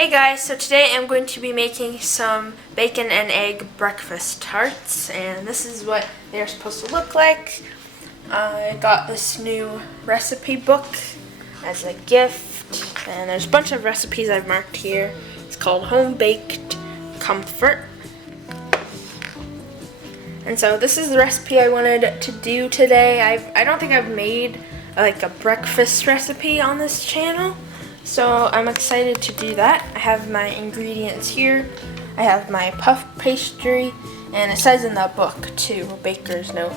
Hey guys, so today I'm going to be making some bacon and egg breakfast tarts, and this is what they're supposed to look like. I got this new recipe book as a gift, and there's a bunch of recipes I've marked here. It's called Home Baked Comfort. And so this is the recipe I wanted to do today. I don't think I've made like a breakfast recipe on this channel. So I'm excited to do that. I have my ingredients here. I have my puff pastry, and it says in the book too, a baker's note,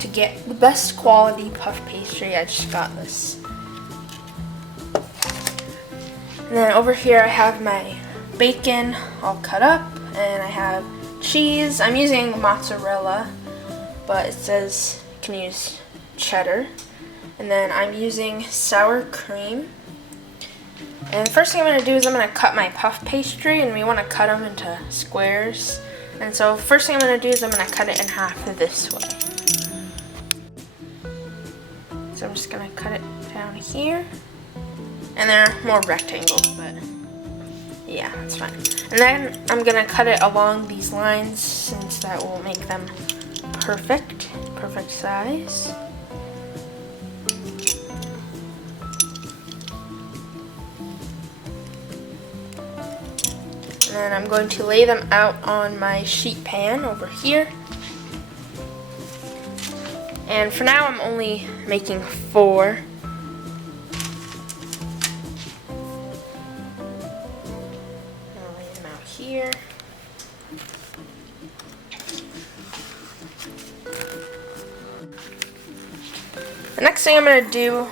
to get the best quality puff pastry. I just got this. And then over here I have my bacon all cut up, and I have cheese. I'm using mozzarella, but it says you can use cheddar. And then I'm using sour cream. And the first thing I'm going to do is I'm going to cut my puff pastry, and we want to cut them into squares. And so first thing I'm going to do is I'm going to cut it in half this way. So I'm just going to cut it down here. And they're more rectangles, but yeah, that's fine. And then I'm going to cut it along these lines, since that will make them perfect size. And I'm going to lay them out on my sheet pan over here. And for now I'm only making 4. I'll lay them out here. The next thing I'm going to do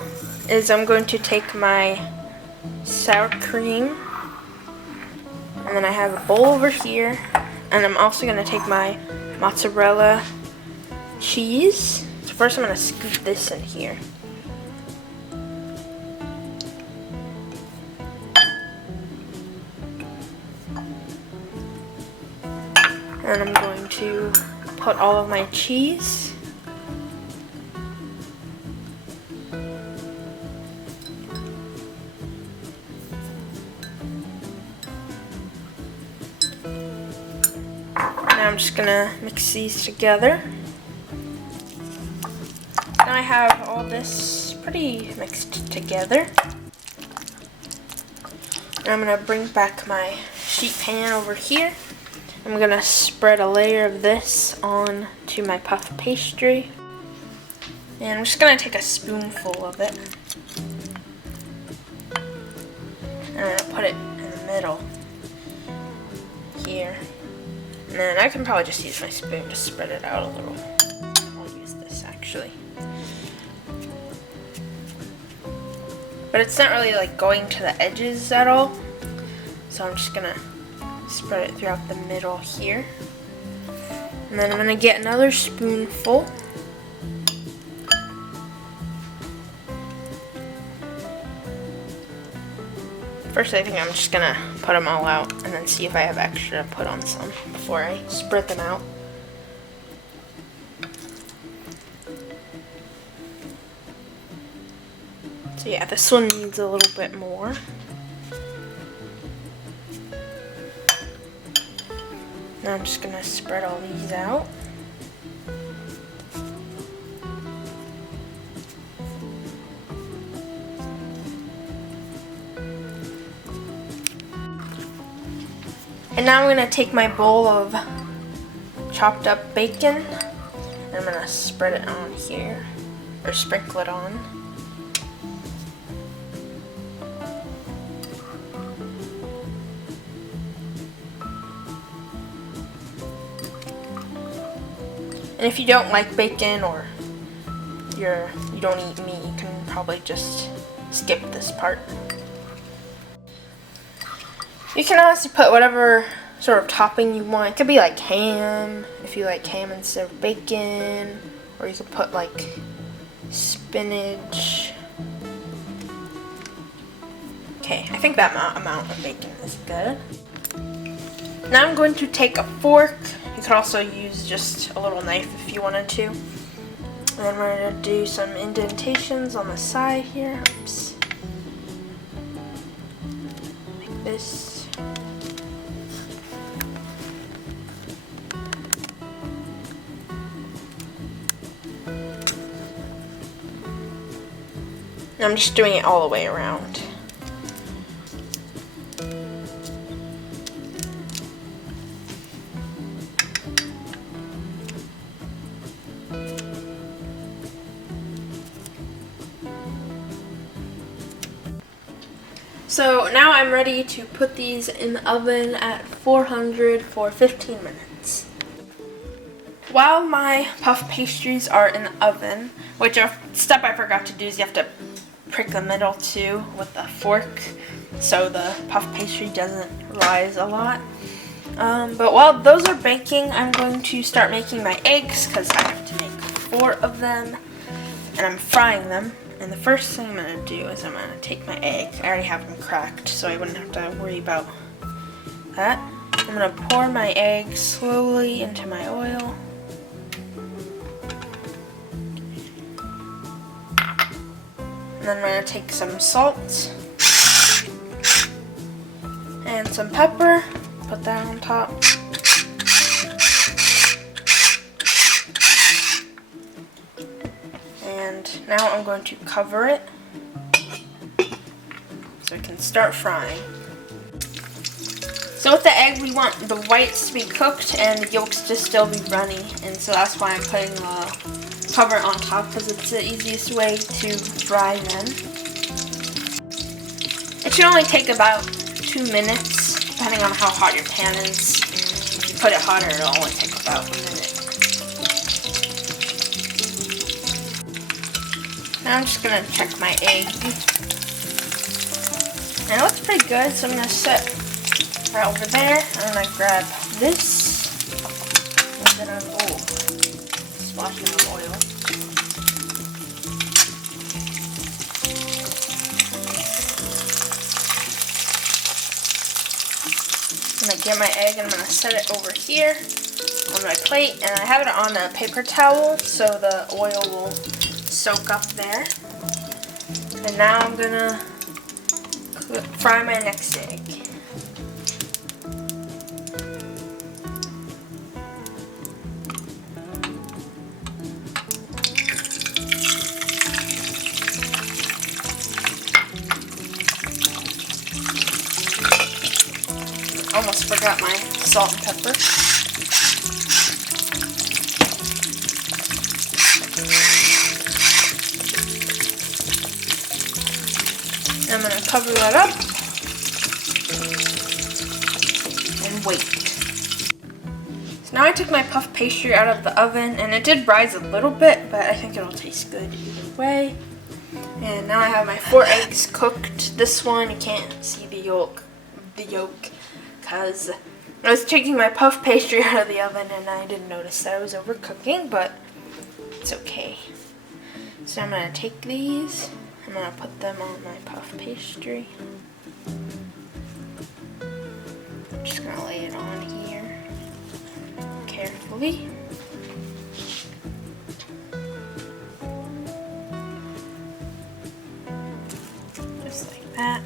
is I'm going to take my sour cream. And then I have a bowl over here, and I'm also going to take my mozzarella cheese. So first I'm going to scoop this in here. And I'm going to put all of my cheese. I'm just gonna mix these together. Now I have all this pretty mixed together. And I'm gonna bring back my sheet pan over here. I'm gonna spread a layer of this on to my puff pastry. And I'm just gonna take a spoonful of it. And I'm gonna put it in the middle here. And then I can probably just use my spoon to spread it out a little. I'll use this actually. But it's not really like going to the edges at all. So I'm just gonna spread it throughout the middle here. And then I'm gonna get another spoonful. First, I think I'm just gonna put them all out and then see if I have extra to put on some before I spread them out. So yeah, this one needs a little bit more. Now I'm just gonna spread all these out. And now I'm going to take my bowl of chopped up bacon, and I'm going to spread it on here, or sprinkle it on. And if you don't like bacon, or you don't eat meat, you can probably just skip this part. You can honestly put whatever sort of topping you want. It could be like ham, if you like ham instead of bacon. Or you could put like spinach. Okay, I think that amount of bacon is good. Now I'm going to take a fork. You could also use just a little knife if you wanted to. And then we're going to do some indentations on the side here. Oops. Like this. And I'm just doing it all the way around. So now I'm ready to put these in the oven at 400 for 15 minutes. While my puff pastries are in the oven, which a step I forgot to do is you have to prick the middle too with a fork so the puff pastry doesn't rise a lot. But while those are baking, I'm going to start making my eggs because I have to make 4 of them, and I'm frying them. And the first thing I'm going to do is I'm going to take my eggs. I already have them cracked, so I wouldn't have to worry about that. I'm going to pour my eggs slowly into my oil. And then I'm going to take some salt and some pepper, put that on top. And now I'm going to cover it so I can start frying. So with the egg, we want the whites to be cooked and the yolks to still be runny, and so that's why I'm putting the cover on top, because it's the easiest way to fry them. It should only take about 2 minutes, depending on how hot your pan is. If you put it hotter, it'll only take about a minute. Now I'm just going to check my egg. And it looks pretty good, so I'm going to set right over there. I'm going to grab this. And then splashing of oil. I'm going to get my egg and I'm going to set it over here on my plate. And I have it on a paper towel so the oil will soak up there. And now I'm gonna fry my next egg. Almost forgot my salt and pepper. I'm going to cover that up and wait. So now I took my puff pastry out of the oven, and it did rise a little bit, but I think it'll taste good either way. And now I have my 4 eggs cooked. This one, you can't see the yolk because I was taking my puff pastry out of the oven and I didn't notice that I was overcooking, but it's okay. So I'm going to take these. I'm going to put them on my puff pastry. I'm just going to lay it on here carefully. Just like that.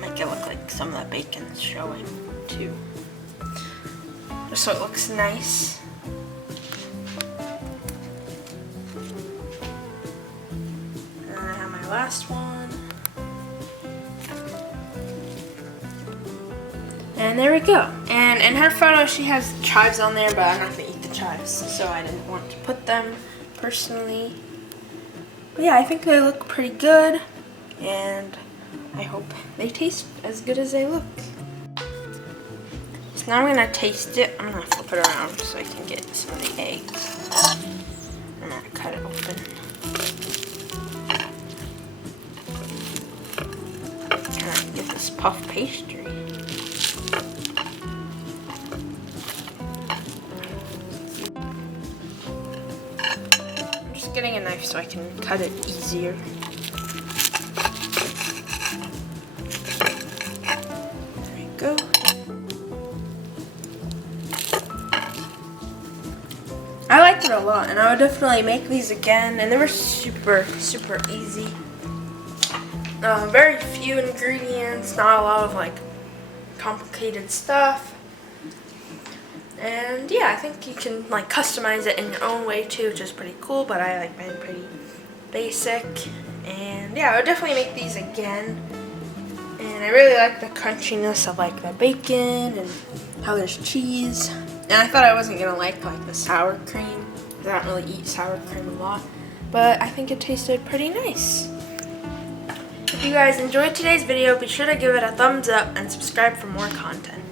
Make it look like some of the bacon's showing too. Just so it looks nice. Last one. And there we go. And in her photo she has chives on there, but I'm not going to eat the chives, so I didn't want to put them personally. But yeah, I think they look pretty good, and I hope they taste as good as they look. So now I'm going to taste it. I'm going to flip it around so I can get some of the eggs. I'm going to cut it open. Get this puff pastry. I'm just getting a knife so I can cut it easier. There we go. I liked it a lot, and I would definitely make these again, and they were super, super easy. Very few ingredients, not a lot of like complicated stuff. And yeah, I think you can like customize it in your own way too, which is pretty cool, but I like mine pretty basic. And yeah, I would definitely make these again. And I really like the crunchiness of like the bacon and how there's cheese. And I thought I wasn't gonna like the sour cream, because I don't really eat sour cream a lot. But I think it tasted pretty nice. If you guys enjoyed today's video, be sure to give it a thumbs up and subscribe for more content.